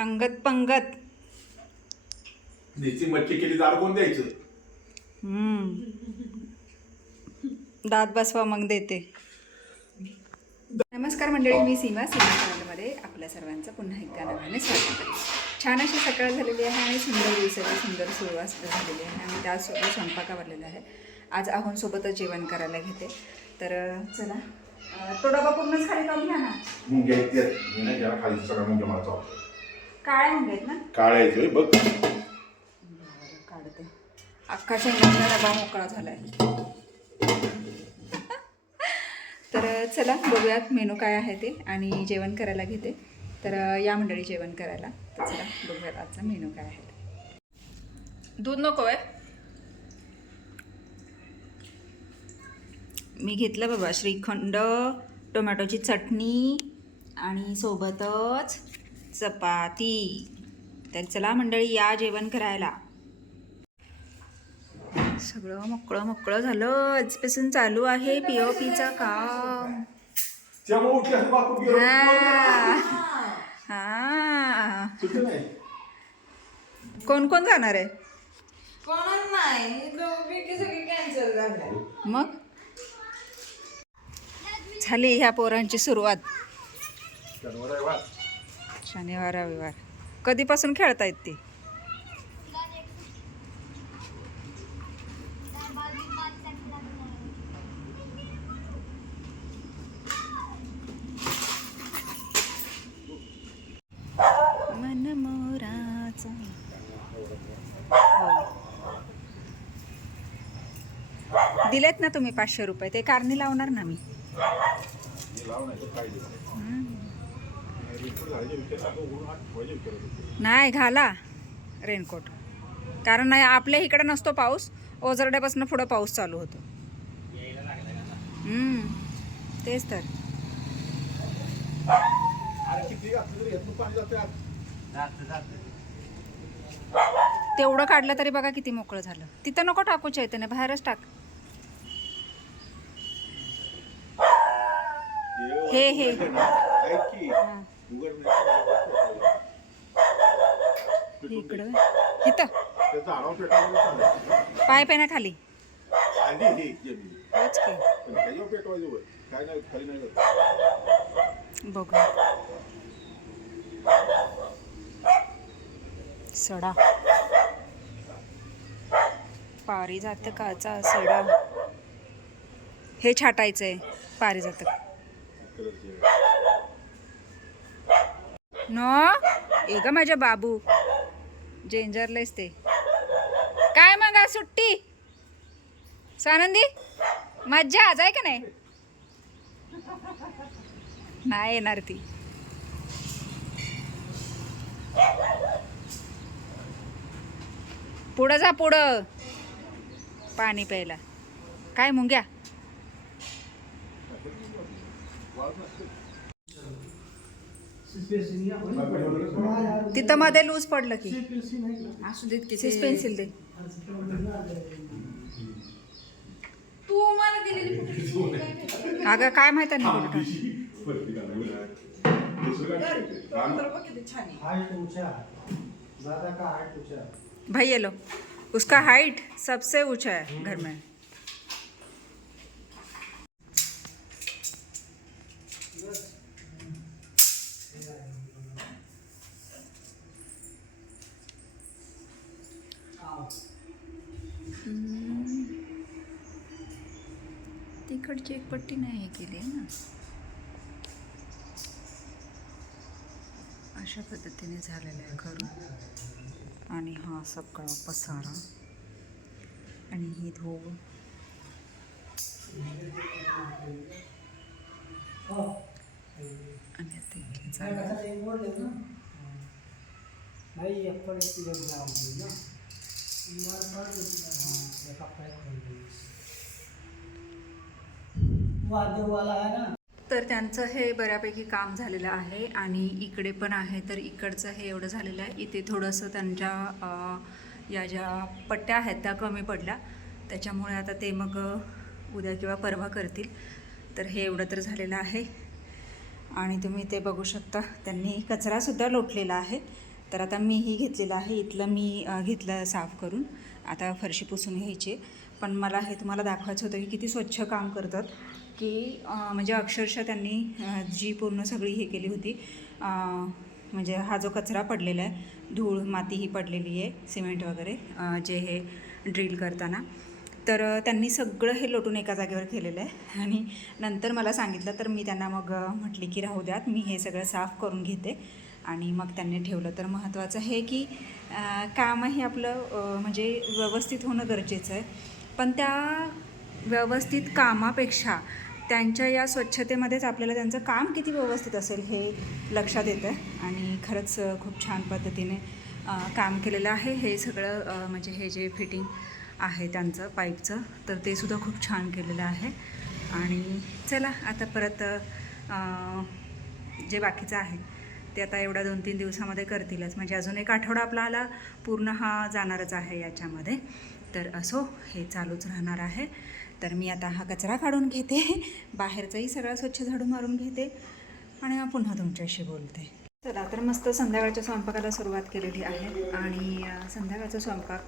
अंगत पंगत. नीची मटकी केली दार कोण द्यायचं? दात बसवा मग देते. नमस्कार मंडळी, मी सीमा चॅनलमध्ये आपल्या सर्वांचं पुन्हा एकदा नव्याने स्वागत करते. छान अशी सकाळ झालेली आहे आणि सुंदर दिवसाची सुंदर सुरुवात सुद्धा झालेली आहे आणि त्यासोबत स्वयंपाकावरलेला आहे. आज आहोंसोबतच जेवण करायला घेते. तर चला, तो डबा पूर्णच खाली काढून घ्या ना. मुंग्या आहेत मी नाही घ्या खाली सगळ्या मुंग्या मारतो. काळ्या मुंग्या आहेत ना? काळ्या आहेत बघ. काढते. अख्खा शेंगाचा डबा मोकळा झालाय. तर चला बघूयात मेनू काय आहे ते आणि जेवण करायला घेते. तर या मंडळी जेवण करायला. तर चला बघूयात आजचा मेनू काय आहे ते. दूध नको आहे. मी घेतलं बाबा श्रीखंड, टोमॅटोची चटणी आणि सोबतच चपाती. तर चला मंडळी या जेवण करायला. सगळं मोकळं मोकळं झालं. आजपासून चालू आहे पीओपीचं काम. हा. कोण कोण जाणार आहे? कोण नाही, सगळी कॅन्सल झाली. मग झाली ह्या पोरांची सुरुवात. शनिवार रविवार कधीपासून खेळतायत ती? मन मोराचा. दिलेत ना तुम्ही 500 रुपये? ते कारणी लावणार ना मी. नाही घाला रेनकोट, कारण नाही आपल्या इकडे नसतो पाऊस. ओझरड्यापासून पुढं पाऊस चालू होतो. तेच तर. तेवढं काढलं तरी बघा किती मोकळं झालं. तिथं नको टाकू चैतन्य, बाहेरच टाक. हे इकडं इथं पाय पे ना खाली. बघू सडा पारिजातकाचा सडा. हे छाटायचंय पारिजातक. नो ए ग माझ्या बाबू, डेंजरलेस ते. काय मग आज सुट्टी सानंदी? मज्जा आज आहे का नाही? नाही येणार ती. पुढं जा, पुढं पाणी प्यायला. काय मुंग्या? तिथं मध्ये लूज पडलं की असू देत की. पेन्सिल दे. तू मला दिलेली अगं काय माहित नाही. भाई ये लो, उसका हाइट सबसे ऊंचा है घर में. तिकडची एक पट्टी नाही हे केली आहे ना. अशा पद्धतीने झालेलं आहे करून. आणि हा सगळा पसारा आणि ही धूळ. आणि आता इथे चालू. तर त्यांचं हे बऱ्यापैकी काम झालेलं आहे आणि इकडे पण आहे. तर इकडचं हे एवढं झालेलं आहे. इथे थोडंसं त्यांच्या या ज्या पट्ट्या आहेत त्या कमी पडल्या, त्याच्यामुळे आता ते मग उद्या किंवा परवा करतील. तर हे एवढं तर झालेलं आहे. आणि तुम्ही ते बघू शकता त्यांनी कचरासुद्धा लोटलेला आहे. तर आता मीही घेतलेलं आहे. इथलं मी घेतलं साफ करून. आता फरशी पुसून घ्यायची. पण मला हे तुम्हाला दाखवायचं होतं की किती स्वच्छ काम करतात, की म्हणजे अक्षरशः त्यांनी जी पूर्ण सगळी हे केली होती, म्हणजे हा जो कचरा पडलेला आहे, धूळ माती ही पडलेली आहे, सिमेंट वगैरे जे हे ड्रिल करताना, तर त्यांनी सगळं हे लोटून एका जागेवर केलेलं आहे. आणि नंतर मला सांगितलं, तर मी त्यांना मग म्हटली की राहू द्यात, मी हे सगळं साफ करून घेते. आणि मग त्यांनी ठेवलं. तर महत्त्वाचं हे की कामही आपलं म्हणजे व्यवस्थित होणं गरजेचं आहे. पण त्या व्यवस्थित कामापेक्षा त्यांच्या या स्वच्छतेमध्येच आपल्याला त्यांचं काम किती व्यवस्थित असेल हे लक्षात येतं. आणि खरंच खूप छान पद्धतीने काम केलेलं आहे. हे सगळं म्हणजे हे जे फिटिंग आहे त्यांचं पाईपचं, तर ते सुद्धा खूप छान केलेलं आहे. आणि चला आता परत जे बाकीचं आहे ते आता एवढ्या 2-3 दिवसामध्ये करतीलच. म्हणजे अजून एक आठवडा आपल्याला पूर्ण हा जाणारच आहे याच्यामध्ये. तर असो, हे चालूच राहणार आहे. तर मी आता हा कचरा काढून घेते, बाहेरचाही सगळा स्वच्छ झाडू मारून घेते आणि मग पुन्हा तुमच्याशी बोलते. चला, तर मस्त संध्याकाळच्या स्वयंपाकाला सुरुवात केलेली आहे. आणि संध्याकाळचा स्वयंपाक,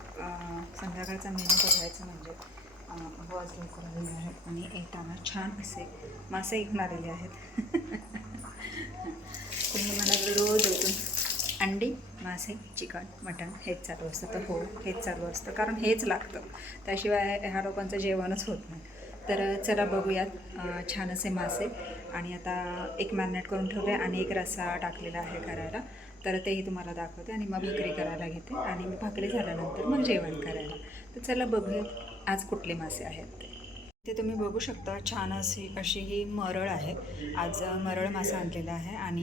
संध्याकाळचा मेनू बघायचं म्हणजे आवाज लवकर आलेले आहेत आणि येताना छान असे मासे घेऊन आलेले आहेत. तुम्ही मला रोज उठून अंडी, मासे, चिकन, मटण हेच चालू असतं. तर हो, हेच चालू असतं, कारण हेच लागतं. त्याशिवाय ह्या लोकांचं जेवणच होत नाही. तर चला बघूयात छान असे मासे. आणि आता एक मॅरिनेट करून ठेवले आणि एक रस्सा टाकलेला आहे करायला. तर तेही तुम्हाला दाखवते आणि मग भाकरी करायला घेते. आणि मग भाकरी झाल्यानंतर मग जेवण करायला. तर चला बघूयात आज कुठले मासे आहेत ते. ते तुम्ही बघू शकता, छान अशी ही मरळ आहे. आज मरळ मासा आणलेला आहे आणि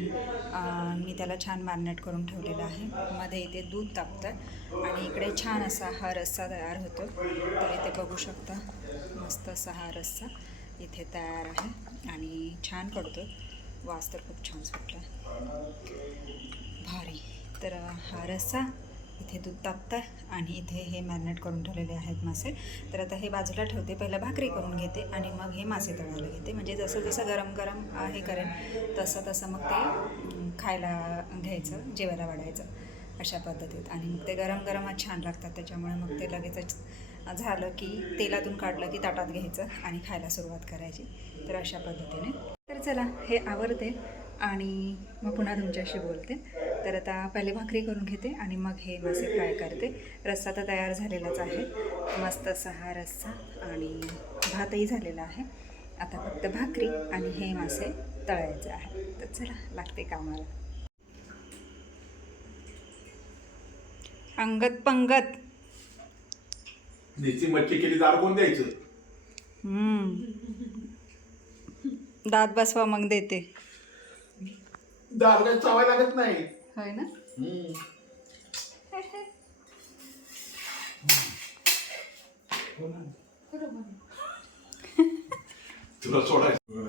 मी त्याला छान मॅरिनेट करून ठेवलेला आहे. मध्ये इथे दूध तापतं आणि इकडे छान असा हा रस्सा तयार होतो. तर इथे बघू शकता, मस्त असा हा रस्सा इथे तयार आहे आणि छान पडतो. वास तर खूप छान सुटला, भारी. तर हा रस्सा, इथे दूध तापतं आणि इथे हे मॅरिनेट करून ठेवलेले आहेत मासे. तर आता हे बाजूला ठेवते, पहिलं भाकरी करून घेते आणि मग हे मासे तळायला घेते. म्हणजे जसं जसं गरम गरम हे करेन तसं तसं मग ते खायला घ्यायचं, जेवायला वाढायचं अशा पद्धतीत. आणि मग ते गरम गरमच छान लागतात. त्याच्यामुळे मग ते लगेचच झालं की तेलातून काढलं की ताटात घ्यायचं आणि खायला सुरुवात करायची. तर अशा पद्धतीने. तर चला, हे आवरते आणि मग पुन्हा तुमच्याशी बोलते. तर आता पहिले भाकरी करून घेते आणि मग हे मासे फ्राय करते. रस्सा तर तयार झालेलाच आहे, मस्त असा हा रस्सा. आणि भातही झालेला आहे. आता फक्त भाकरी आणि हे मासे तळायचे आहे. तर चला, लागते कामाला. अंगत पंगत. नीची मच्छी केली दार कोण द्यायचं? दात बसवा मग देते. दार काय चावाय लागत नाही. होय ना. तुला सोडायचं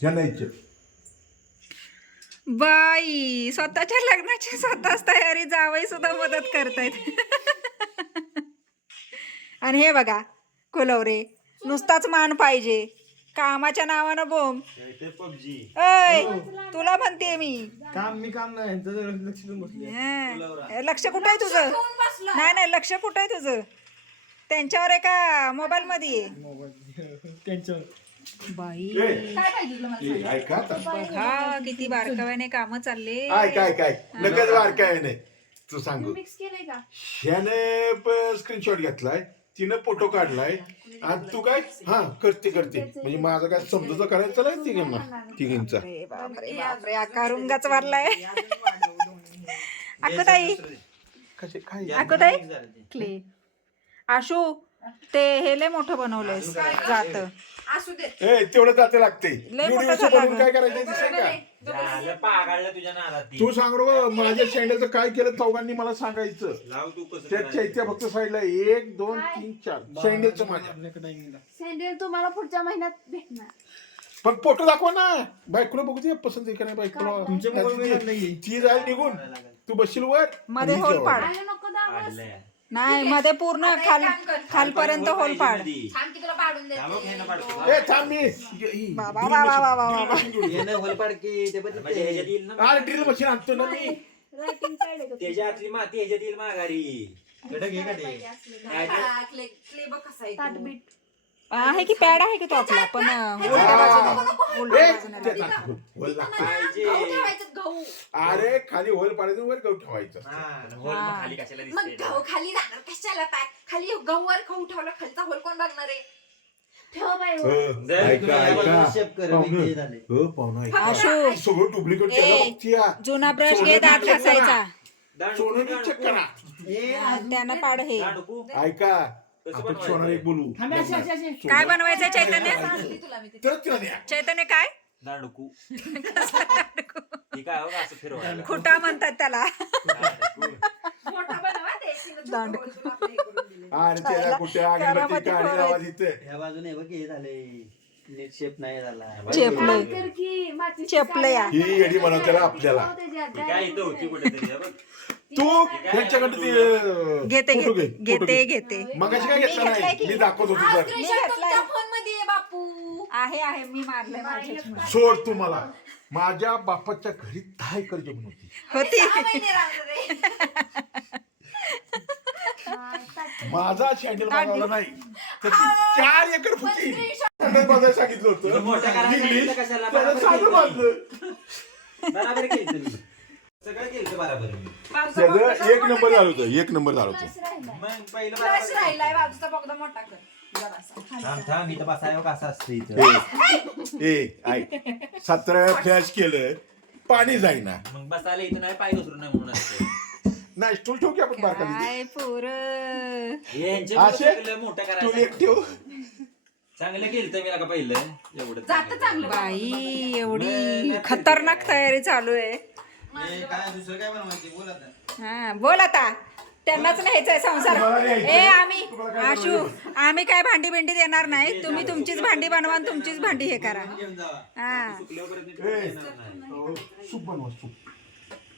ह्या नाहीच. बाई, स्वतःच्या लग्नाची स्वतःच तयारी, जावई सुद्धा मदत करतायत. आणि हे बघा, कुलवरे नुसताच मान पाहिजे, कामाच्या नावानं बोंब. ऐ, तुला म्हणते मी. काम नाही लक्ष देऊन बसले. लक्ष कुठं आहे तुझं? नाही, लक्ष कुठं आहे तुझं? त्यांच्यावर आहे का मोबाईल मध्ये? त्यांच्यावर. बाई, ऐका बघा किती बारकाव्याने काम चालले. काय लगेच बारकाय नाही. तू सांगू, मिक्स केलंय का? ह्याने स्क्रीनशॉट घेतलाय, तिनं फोटो काढलाय आणि तू काय करते म्हणजे माझं काय समजायचं करायचं नाही तिघींचा. बापरे, आकारुंगाच मारलाय. आकुताई, आकुताई, क्ले आशू, ते हे लय मोठं बनवलंयस जात. असू दे. तेवढं जाते लागते. लय मोठं झालं. काय करायचं दिसेल का? तू सांग रो, माझ्या शेंड्याचं काय केलं चौघांनी मला सांगायचं. त्या चैत्या फक्त साईडला 1, 2, 3, 4 शेंड्याचं माझ्या. सँडल तुम्हाला पुढच्या महिन्यात भेटणार. पण फोटो दाखवा ना बायकोला, बघू दे पसंत आहे का नाही बायकोला. ती जाईल निघून, तू बसशील वर मध्ये होल पाड. नको दाबस. नाही, मध्ये पूर्ण खालपर्यंत होल पाड. थांब की तुला पाडून देते. ए थांब मी. बाबा. अरे ड्रिल मशीन आणतो ना मी. त्याच्या आतली माती ह्याच्यात येईल माघारी कडक घे कडे क्ले बघ कसा आहे तो. ताटबीट आहे की पॅड आहे की तो आपला पण उलट्या बाजूने उलट्या बाजूने लागला. पाहिजे गहू ठेवायचं गहू. अरे खाली होल पाडायचं वर गहू ठेवायचं. होल मग खाली कशाला मग दिसते गहू खाली राहणार कशाला पाय खाली गहूवर गहू ठेवला खालचा होल कोण बघणार आहे. ठेव बाई हो. ऐका ऐका शेप कर पाहुणं. हे झाले हो, पाहुणं ऐका. आशू सगळं डुप्लिकेट ए, जुना ब्रश घे दात घासायचा सोनं चेक करा. त्यानं पाड हे ऐका आपण सोनं एक बोलू काय बनवायचं चैतन्य सांगते तुला मी ते. तर तिला द्या. चैतन्य काय दांडकू ही काय हो असं फिरवायला खुटा म्हणतात त्याला मोठा बनवा ते तिनं दांड. छोटं होल तुला आपलं हे करून दिलंय. आणि त्याला कुठे अगरबत्ती करामती काढली खोरायची. आवाज इथे ह्या बाजूने बघ हे झाले नीट शेप नाही झाला चेपलंय कर की मातीची चेपलंय या. ही येडी बनवतेला आपल्याला ही काय इथं होती कुठेतरी हे बघ तू ह्यांच्याकडे ते घेते फोटो घेते घे, फोटो घेते घे. घेते मगाशी काय घेतलं घेतलाय नाही की. मी दाखवत होतो आज तर स्क्रीनशॉट मी घेतलाय. तुमच्या फोनमध्ये आहे बापू. आहे मी मारलंय माझ्या सोड तुम्हाला माझ्या बापाच्या घरी 10 एकर जमीन होती. होती 6 महिने राहणार आहे. माझा शँडल मागवला नाही तर ती 4 एकर होती. शँडल बांधायला सांगितलं तुला मोठं होतं करायला इंग्लिश सांगितलं कशाला? त्याला बरोबर साधं केलं. बांधलं. बराबर केलं तुम्ही सगळं केलं बराबर बाजूचा त्याचं बोगदा एक मोठा नंबर कर. झालं होतं 1 नंबर झालं होतं. मग पहिलं फ्लॅश बराबर राहिलाय बाजूचा बोगदा मोठा कर जरासा. थांब थांब इथं बसायला कसं असतं इथं ऐक 17 फ्लॅश केलं पाणी जाईना मग बसायला इथं नाही पाय घसरून नाही म्हणून असतं नाही स्टूल ठेव की आपण बारकाली काय पोर हे यांच्या असे? मुलं मोठं स्टूल एक करायचं ठेव. चांगलं केलं तर मी का पहिलं एवढं जातं चांगलं बाई एवढी खतरनाक तयारी चालू आहे काय दुसरं काय बनवायचे बोल आता हा बोल आता त्यांनाच न्यायचंय संसार तुम्हाला न्यायचंय. ए आम्ही तुम्हाला काय आशू आम्ही काय भांडी बिंडी देणार नाही तुम्ही तुमचीच भांडी बनवा आणि तुमचीच भांडी हे करा घेऊन जावा हा चुकल्यावर परत नीट ए, येणार नाही. सूप बनवा सूप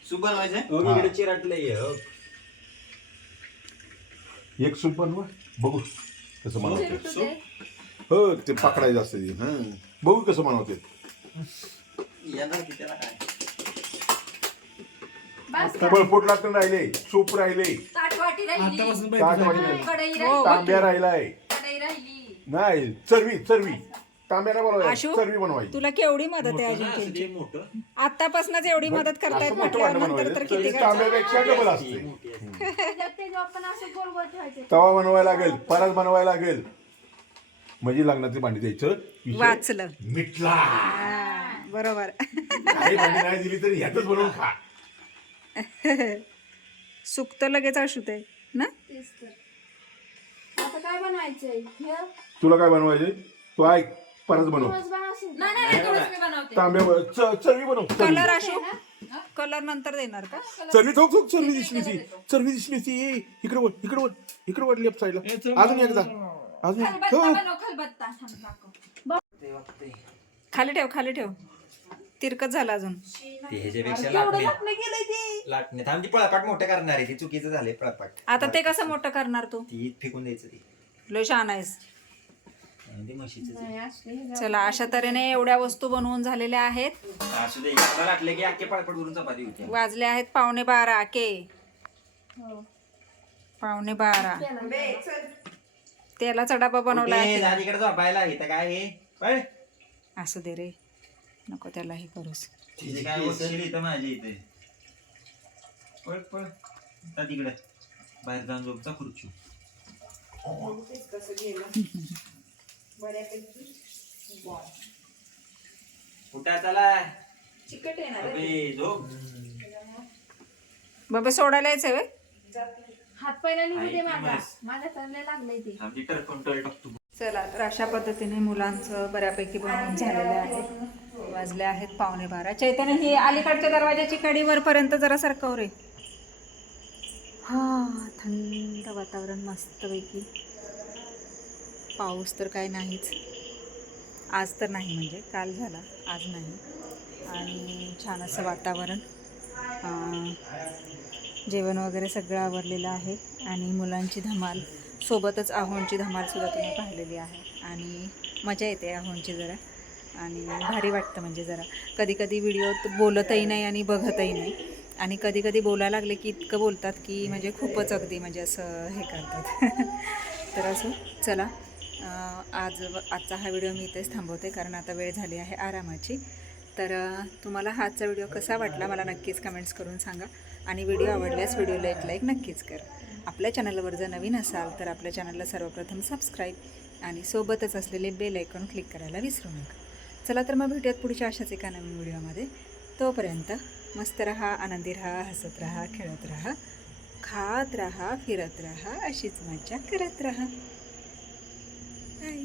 सूप बनवायचे हो, इकडे चिराटलंय हो. एक सूप बनवा बघू कसं बनवते हो ते पकडायचं असते ते. हं. बघू कसं बनवते येणार की त्याला काय पळपोट लागतं राहिले सूप राहिले ताटवाटी राहिली ताटवाटी राहिली. कढई हो. राहिली तांब्या राहिलाय कढई राहिली नाही चरवी तांब्याला बनवायचं आशू चरवी बनवायची तुला केवढी मदत आहे मोठं अजून ना, असं त्यांची ते मोठं आतापासूनच एवढी मदत करतायत असं मोठं म्हटल्यावर वाटण नंतर तर बनवायचं किती चरवी तांब्यापेक्षा डबल असते मोठी असते. त्याच्यावर पण असं गोल गोल ठेवायचे तवा बनवायला लागेल परत बनवायला लागेल म्हणजे लग्नाची भांडी द्यायचं विषय वाचलं मिटला हा, बरोबर काही भांडी नाही दिली तरी ह्यातच बनवून खा सुकत लगेच असू ते ना तेच तर आता काय बनवायचंय हे तुला काय बनवायचे तू ऐक परत बनव रोज बनवशील नाही नाही थोडंच मी बनवते तांब्या चरवी बनव कलर असू कलर नंतर देणार का चरवी ठोक चरवी दिसली ती इकडे वर लेफ्ट साईडला अजून एकदा अजून खलबत्ता हो. बनव खलबत्ता थांब दाखव. ते वागतंय. खाली ठेव तिरकत झालं अजून ते ह्याच्यापेक्षा लाटणे थांब ती पळपाट मोठं करणार आहे ते चुकीचं झालंय पळपाट आता ते कसं मोठं करणार तू ती फेकून द्यायचं ते लय छान आहेस आणि ते म्हशीचं ते. नाही असले चला अशा तऱ्हेने एवढ्या वस्तू बनवून झालेल्या आहेत असू दे एकदा लाटले की अख्खे पळपाट करून चपाती होती वाजले आहेत 11:15 के हो 11:15 बे, चल. तेलाचा डबा बनवला आहे दादीकडे झोपायला इथं काय हे पळ असू दे रे नको त्याला हे करूस तिथे काय वशील इथं माझ्या इथे पळ आता तिकडे बाहेर जाऊन झोपचा खुर्ची कसं गेलं बऱ्यापैकी कुठं चला चिकट येणार आहे. अबे झोप बाबा सोडायला यायचंय व्हय? हात पहिला निघू दे आई, माझा मस्त. माझ्या तळले लागलंय ते आमची टरकून टळ टाकतो चला तर अशा पद्धतीने मुलांचं बऱ्यापैकी बनवून झालेलं आहे वाजले आहेत 11:15 चैतन्य ही अलीकडच्या दरवाजाची कडी वरपर्यंत जरा सरकव रे हा थंड वातावरण मस्तपैकी पाऊस तर काय नाहीच आज तर नाही म्हणजे काल झाला आज नाही आणि छान असं वातावरण जेवण वगैरे सगळं आवरलेलं आहे आणि मुलांची धमाल सोबतच आहोंची धमालसुद्धा तुम्ही पाहिलेली आहे आणि मजा येते आहोंची जरा आणि भारी वाटतं म्हणजे जरा कधी कधी व्हिडिओत बोलतही नाही आणि बघतही नाही आणि कधी कधी बोलायला लागले की इतकं बोलतात की म्हणजे खूपच अगदी म्हणजे असं हे करतात. तर असं चला आजचा हा व्हिडिओ मी इथेच थांबवते कारण आता वेळ झाली आहे आरामाची. तर तुम्हाला हा आजचा व्हिडिओ कसा वाटला मला नक्कीच कमेंट्स करून सांगा आणि व्हिडिओ आवडल्यास व्हिडिओला एक लाईक नक्कीच करा. आपल्या चॅनलवर जर नवीन असाल तर आपल्या चॅनलला सर्वप्रथम सबस्क्राईब आणि सोबतच असलेले बेल आयकॉन क्लिक करायला विसरू नका. चला तर मग भेटूयात पुढच्या अशाच एका नवीन व्हिडिओमध्ये. तोपर्यंत मस्त रहा, आनंदी रहा, हसत रहा, खेळत रहा, खात रहा, फिरत रहा, अशीच मजा करत रहा. बाय.